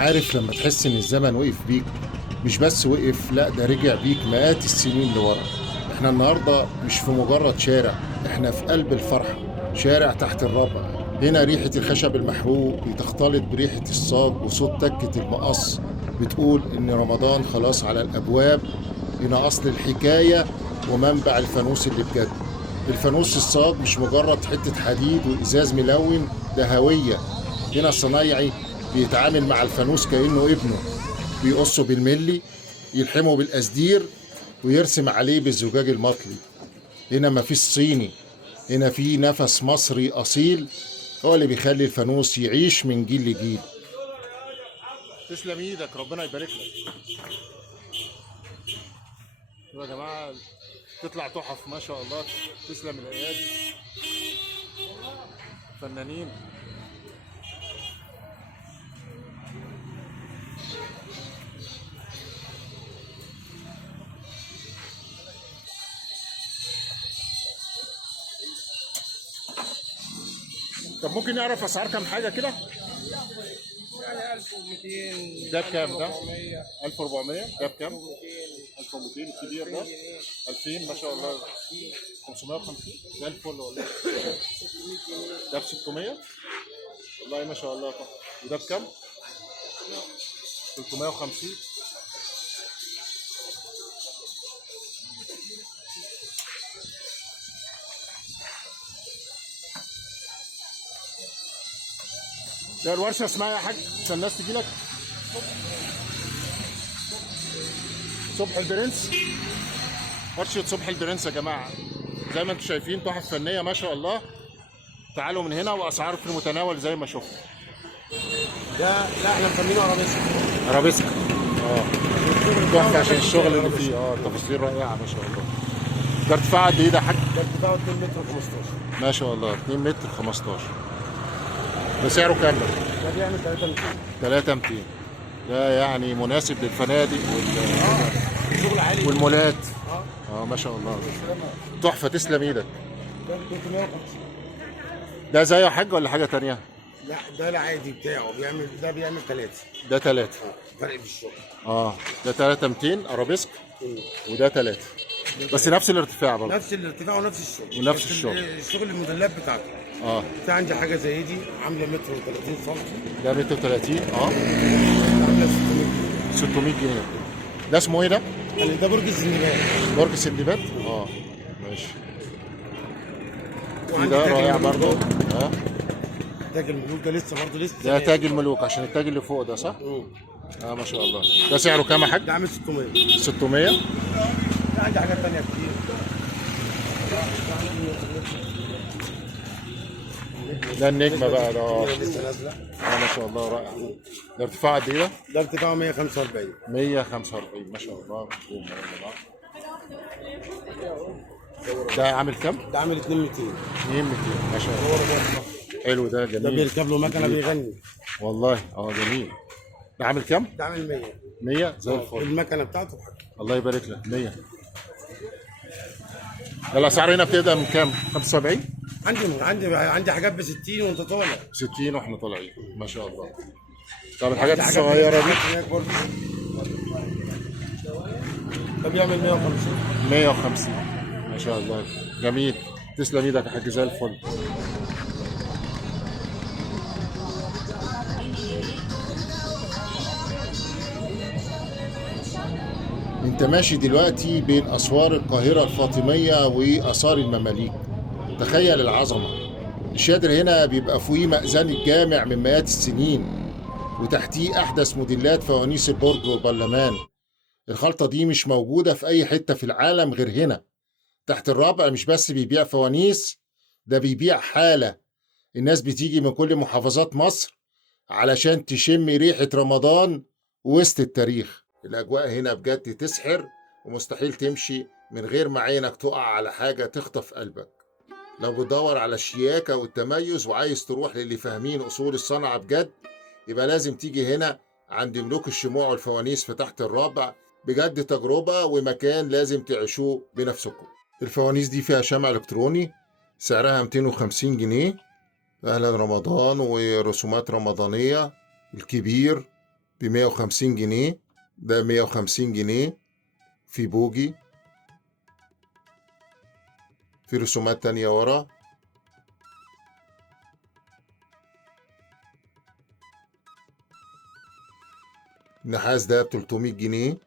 عارف لما تحس ان الزمن وقف بيك؟ مش بس وقف، لا ده رجع بيك مئات السنين لورا. احنا النهارده مش في مجرد شارع، احنا في قلب الفرحة، شارع تحت الربع. هنا ريحة الخشب المحروق بتختلط بريحة الصاج وصوت تكة المقص، بتقول ان رمضان خلاص على الابواب. هنا اصل الحكاية ومنبع الفانوس اللي بجد. الفانوس الصاج مش مجرد حتة حديد وإزاز ملون، ده هوية. هنا الصنايعي بيتعامل مع الفانوس كأنه ابنه، بيقصه بالملي، يلحمه بالقصدير، ويرسم عليه بالزجاج المطلي. هنا مفيش صيني، هنا في نفس مصري أصيل، هو اللي بيخلي الفانوس يعيش من جيل لجيل. تسلم ايدك، ربنا يبارك لك. يا جماعة تطلع تحف ما شاء الله. تسلم الايادي، فنانين. طب ممكن نعرف اسعار كام حاجه كده؟ يعني 1200. ده بكام ده؟ 1400. 1400. ده بكام؟ 1200. 1200 الكبير ده. 2000 ما شاء الله. 550 ده الفل والله. ده ب 600 والله ما شاء الله. طبعا. وده بكام؟ 350. ده الورشه اسمها إيه يا حاج عشان الناس تجي لك؟ صبح البرنس. ورشه صبح البرنس يا جماعه، زي ما انتم شايفين تحف فنيه ما شاء الله. تعالوا من هنا واسعار في المتناول زي ما شفنا. ده لا احنا مسمينه ارابيسك. ارابيسك. اه تحفه عشان الشغل اللي فيه، تفاصيل رائعه ما شاء الله. ده ارتفاع قد ايه ده يا حاج؟ ده ارتفاعه 2 متر 15. ما شاء الله 2 متر 15. ده سعره كام ده؟ ده بيعمل 3200. 3200. ده يعني مناسب للفنادق شغل عالي. والمولات. اه ما شاء الله. تحفه، تسلم ايدك. ده 350. ده زيه يا حاج ولا حاجه تانية؟ لا ده العادي بتاعه بيعمل 3. ده 3. فرق في الشغل. ده 3200 ارابيسك، وده 3. بس نفس الارتفاع برضه. نفس الارتفاع ونفس الشغل. ونفس بس الشغل. الشغل الموديلات بتاعته. في عندي حاجه زي دي عامله متر و30 سم. ده 130. عامله 600 جنيه. 600 جنيه. ده اسمه ايه ده؟ يعني ده برج السندباد. برج سندباد. ماشي. في وعندي ده تاج رائع الملوك برضه. ده. تاج الملوك ده لسه برضه ده تاج الملوك عشان التاج اللي فوق ده صح؟ ما شاء الله. ده سعره كام يا حاج؟ ده عامل 600. 600. ده عندي حاجات تانية كتير. ده النجمه بقى ده. لسه نازله. ما شاء الله رائع. ده ارتفاع قد ايه ده؟ ده ارتفاعه 145. 145 ما شاء الله. ده عامل كام؟ ده عامل 2200. 200 ما شاء الله. حلو ده جميل. ده بيركب له مكنه بيغني. والله جميل. ده عامل كام؟ ده عامل 100. 100 زي الفل. المكنه بتاعته بحاجة. الله يبارك لك. 100. الاسعار هنا بتبدا من كام؟ 75؟ عندي حاجات ب 60 وانت طالع. 60 واحنا طالعين ما شاء الله. طب الحاجات الصغيره دي؟ هناك برضه. ده بيعمل 150. 150 ما شاء الله. جميل. تسلم ايدك يا حاج زي الفل. انت ماشي دلوقتي بين اسوار القاهره الفاطميه واثار المماليك. تخيل العظمه. الشادر هنا بيبقى فوقيه مأذن الجامع من مئات السنين، وتحتيه احدث موديلات فوانيس البرج والبرلمان. الخلطه دي مش موجوده في اي حته في العالم غير هنا. تحت الرابع مش بس بيبيع فوانيس، ده بيبيع حاله. الناس بتيجي من كل محافظات مصر علشان تشم ريحه رمضان وسط التاريخ. الأجواء هنا بجد تسحر، ومستحيل تمشي من غير ما عينك تقع على حاجة تخطف قلبك. لو بتدور على الشياكة والتميز وعايز تروح للي فاهمين أصول الصنعة بجد، يبقى لازم تيجي هنا عند ملوك الشموع والفوانيس في تحت الرابع. بجد تجربة ومكان لازم تعيشوه بنفسكم. الفوانيس دي فيها شمع إلكتروني، سعرها 250 جنيه. أهلا رمضان ورسومات رمضانية. الكبير ب150 جنيه. ده 150 جنيه. في بوجي، في رسومات تانية ورا. النحاس ده ب300 جنيه.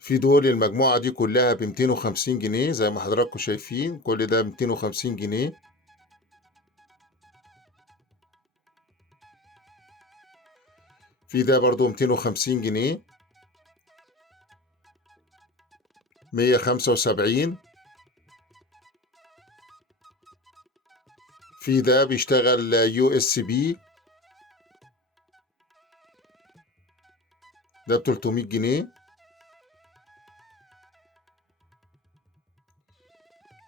في دول المجموعة دي كلها ب250 جنيه زي ما حضراتكم شايفين، كل ده 250 جنيه. في ده برضو 250 جنيه. 175. في ده بيشتغل USB، ده ب300 جنيه.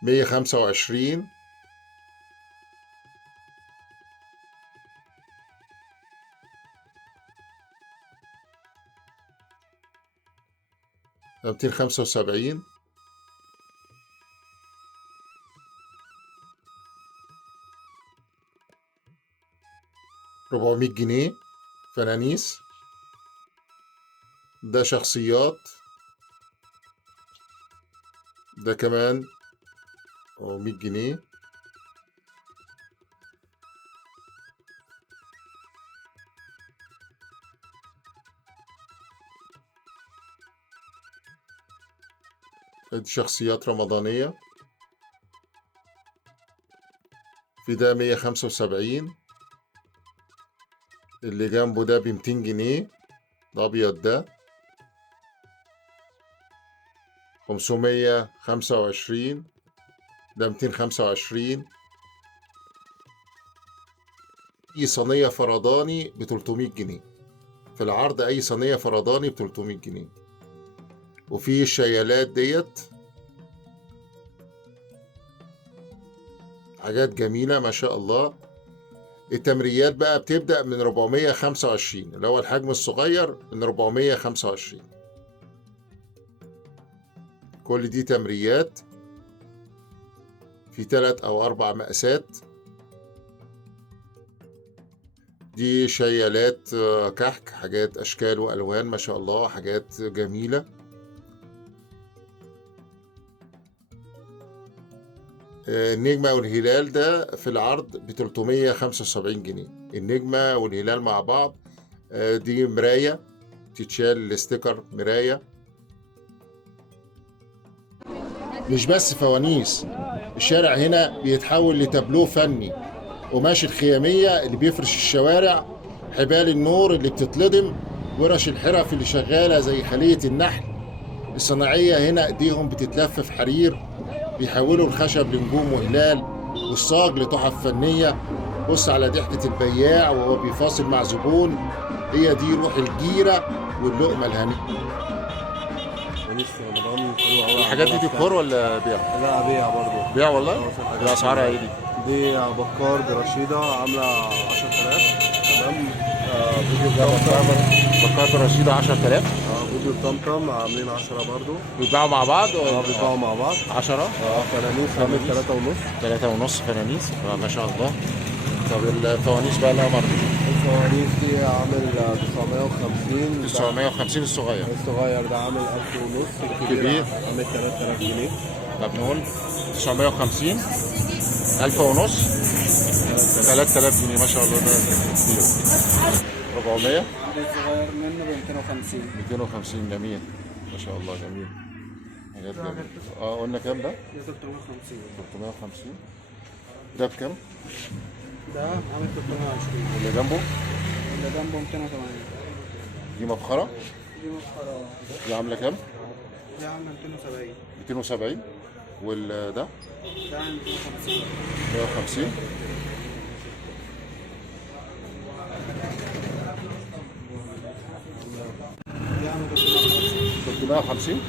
125. ده 275. 400 جنيه. فنانيس، ده شخصيات، ده كمان 400 جنيه. دي شخصيات رمضانية. في ده 175. اللي جنبه ده ب200 جنيه، الأبيض ده. 525. ده 225. أي صينية فرداني ب300 جنيه. في العرض أي صينية فرداني ب300 جنيه. وفي الشيالات ديت حاجات جميلة ما شاء الله. التمريات بقى بتبدأ من 425، اللي هو الحجم الصغير من 425. كل دي تمريات في 3 أو 4 مقاسات. دي شيالات كحك، حاجات أشكال وألوان ما شاء الله، حاجات جميلة. النجمة والهلال ده في العرض ب375 جنيه. النجمة والهلال مع بعض. دي مراية تتشال، الستيكر مراية. مش بس فوانيس، الشارع هنا بيتحول لتابلو فني. قماش الخيامية اللي بيفرش الشوارع، حبال النور اللي بتتلضم، ورش الحرف اللي شغالة زي خلية النحل. الصناعية هنا ايديهم بتتلف في حرير، بيحولوا الخشب لنجوم وهلال، والصاج لتحف فنية. بص على ضحكة البياع وهو بيفاصل مع زبون، هي دي روح الجيرة واللقمة الهنية. فوانيس في رمضان حلوة أوي. الحاجات دي ديكور ولا بيع؟ لا بيع برضه. بيع والله؟ دي أسعارها ايه دي؟ دي بكار برشيدة عاملة 10,000. تمام. بكار برشيدة 10,000. فيديو طمطم عاملين 10 برضه. بيتباعوا مع بعض ولا؟ بيبيعوا مع بعض 10. فنانيس عامل 3.5. 3.5 فنانيس. ما شاء الله. طب الفوانيس بقى لها مرة؟ الفوانيس دي عامل 950. 950 الصغير. الصغير ده عامل 1000 ونص. كبير عامل 3000 جنيه. طب نقول 950، 1000 ونص، 3000 جنيه. ما شاء الله ده كتير. 400. الصغير منه ب 250. 250 جميل ما شاء الله، جميل. حاجات جميلة. قلنا كام ده؟ ده 350. 350. ده بكام؟ ده عامل 320. واللي جنبه؟ اللي جنبه 280. دي مبخرة؟ دي مسخرة. دي عاملة كام؟ دي عاملة 270. 270. والده؟ ده عامل 250. 150. دي عامل 350. 350.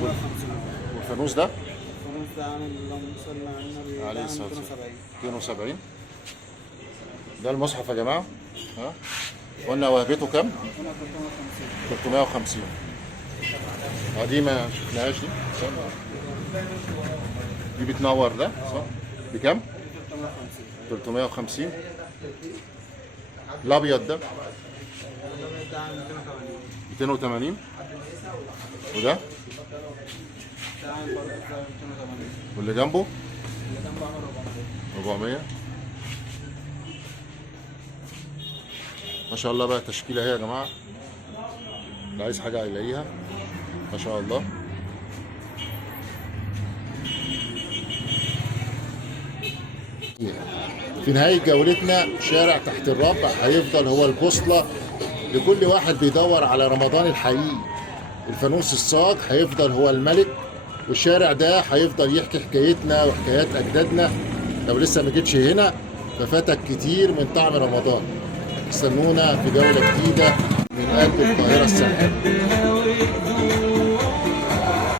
350. والفانوس ده؟ الفانوس ده عامل اللهم صل على النبي. عليه ده عامل الصلاة والسلام. 270. 270. ده المصحف يا جماعة. قلنا وهبته كام؟ هنا 350. 350. دي ما شفناهاش دي. دي بتنور ده صح؟ بكام؟ 350. 350. الابيض ده؟ ده عامل 280. 280. وده ده عامل برضه 280. واللي جنبه اللي جنبه عامل 400. 400. ما شاء الله بقى تشكيله اهي يا جماعه، اللي عايز حاجه هيلاقيها ما شاء الله. في نهاية جولتنا شارع تحت الربع هيفضل هو البوصلة لكل واحد بيدور على رمضان الحقيقي. الفانوس الصاج هيفضل هو الملك، والشارع ده هيفضل يحكي حكايتنا وحكايات أجدادنا. لو لسه ما جيتش هنا ففاتك كتير من طعم رمضان. استنونا في جولة جديدة من قلب القاهرة الساحلية.